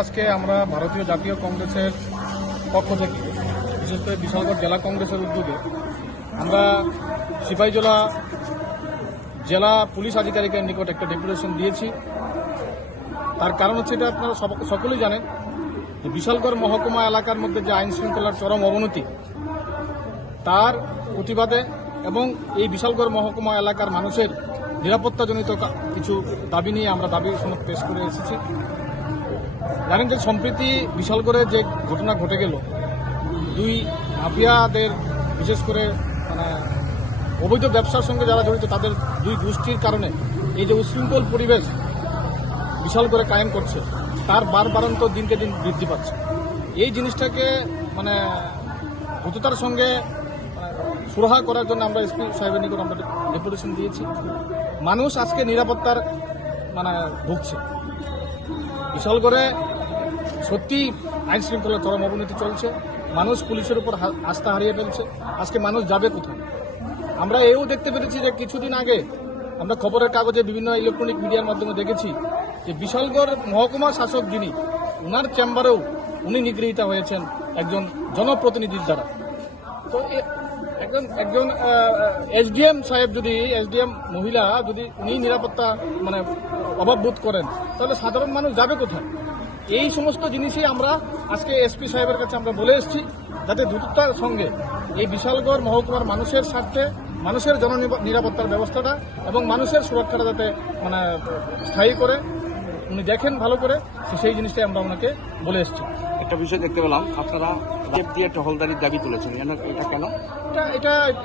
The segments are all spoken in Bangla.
আজকে আমরা ভারতীয় জাতীয় কংগ্রেসের পক্ষ থেকে বিশেষ করে বিশালগড় জেলা কংগ্রেসের উদ্যোগে আমরা সিপাহীজলা জেলা পুলিশ আধিকারিকের নিকট একটা ডেপুটেশন দিয়েছি। তার কারণ হচ্ছে, এটা আপনারা সকলেই জানেন যে বিশালগড় মহকুমা এলাকার মধ্যে যে আইন শৃঙ্খলার চরম অবনতি, তার প্রতিবাদে এবং এই বিশালগড় মহকুমা এলাকার মানুষের নিরাপত্তাজনিত কিছু দাবি নিয়ে আমরা দাবি সনদ পেশ করে এসেছি। জানেন যে সম্প্রতি বিশালগড়ে যে ঘটনা ঘটে গেল, দুই মাফিয়াদের বিশেষ করে অবৈধ ব্যবসার সঙ্গে যারা জড়িত তাদের দুই গোষ্ঠীর কারণে এই যে উশৃঙ্খল পরিবেশ বিশালগড়ে কায়েম করছে, তার বারবারন্ত দিনকে দিন বৃদ্ধি পাচ্ছে। এই জিনিসটাকে দ্রুততার সঙ্গে সুরাহা করার জন্য আমরা এসপি সাহেবের নিকট আমরা ডেপুটেশন দিয়েছি। মানুষ আজকে নিরাপত্তার ভুগছে। বিশালগড়ে সত্যি আইন শৃঙ্খলার চরম অবনতি চলছে, মানুষ পুলিশের উপর আস্থা হারিয়ে ফেলছে। আজকে মানুষ যাবে কোথায়? আমরা এও দেখতে পেরেছি যে কিছুদিন আগে আমরা খবরের কাগজে বিভিন্ন ইলেকট্রনিক মিডিয়ার মাধ্যমে দেখেছি যে বিশালগড় মহকুমা শাসক যিনি, ওনার চেম্বারেও উনি নিগৃহীতা হয়েছেন একজন জনপ্রতিনিধির দ্বারা। তো একজন এসডিএম সাহেব যদি, এসডিএম মহিলা যদি উনি নিরাপত্তা অভাব বোধ করেন, তাহলে সাধারণ মানুষ যাবে কোথায়? এই সমস্ত জিনিসই আমরা আজকে এসপি সাহেবের কাছে আমরা বলে এসেছি, যাতে দ্রুততার সঙ্গে এই বিশালগড় মহকুমার মানুষের স্বার্থে, মানুষের নিরাপত্তার ব্যবস্থাটা এবং মানুষের সুরক্ষাটা যাতে স্থায়ী করে উনি দেখেন ভালো করে, সেই জিনিসটাই আমরা ওনাকে বলে এসেছি। একটা বিষয় দেখতে পেলাম, আপনারা রেপ দিয়ে টহলদারির দাবি তুলেছেন, এটা কেন?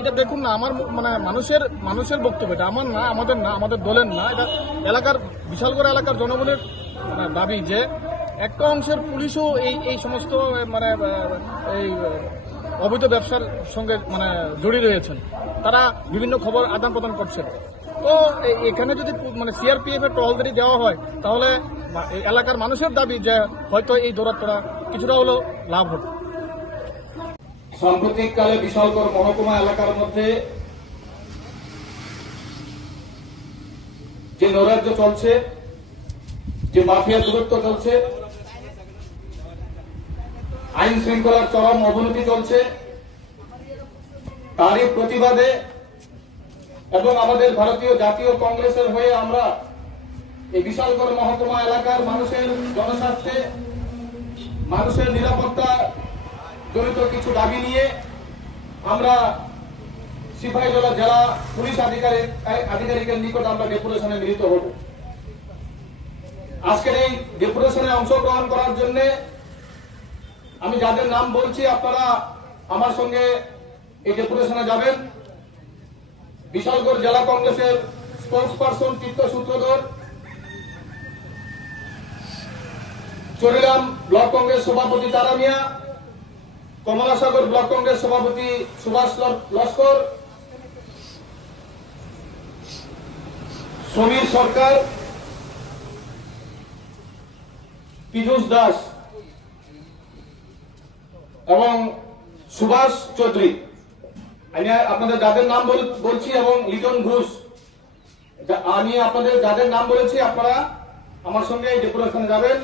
এটা দেখুন না, আমার মানুষের বক্তব্য, এটা আমার না, আমাদের না, আমাদের দলের না, এটা এলাকার বিশালগড় এলাকার জনগণের দাবি যে একটা অংশের পুলিশও এই সমস্ত এই অবৈধ ব্যবসার সঙ্গে জড়িয়ে রয়েছেন। তারা বিভিন্ন খবর আদান প্রদান করছেন। তো এখানে যদি সিআরপিএফ এর টহলদারি দেওয়া হয়, তাহলে এলাকার মানুষের দাবি যে হয়তো এই দৌরাত্মটা কিছুটা হলেও লাভ হবে। সাম্প্রতিককালে বিশালগড় মহকুমা এলাকার মধ্যে যে নৈরাজ্য চলছে, যে মাফিয়া দূরত্ব চলছে, আইন শৃঙ্খলার চরম অবনতি চলছে, তারই প্রতিবাদে এবং আমাদের ভারতীয় জাতীয় কংগ্রেসের হয়ে আমরা এই বিশালগড় মহকুমা এলাকার মানুষের জনস্বার্থে, মানুষের নিরাপত্তা জড়িত কিছু দাবি নিয়ে আমরা সিপাহীজলা জেলা পুলিশ আধিকারিকের নিকট আমরা ডেপুটেশনে মিলিত হব। আজকের এই ডেপুটেশনে অংশগ্রহণ করার জন্য আমি যাদের নাম বলছি, আপনারা আমার সঙ্গে এই ডেপুটেশনে যাবেন। বিশালগড় জেলা কংগ্রেসের স্পোক্সপারসন তীর্থ সূত্রধর, চরিরাম ব্লক কংগ্রেস সভাপতি তারা মিয়া, কমলাসাগর ব্লক কংগ্রেস সভাপতি সুভাষ লস্কর, সমীর সরকার, পীযূষ দাস এবং সুভাষ চৌধুরী। আমি আপনাদের যাদের নাম বলছি এবং লিটন ঘোষ, আমি আপনাদের যাদের নাম বলেছি, আপনারা আমার সঙ্গে ডেপুটেশনে যাবেন।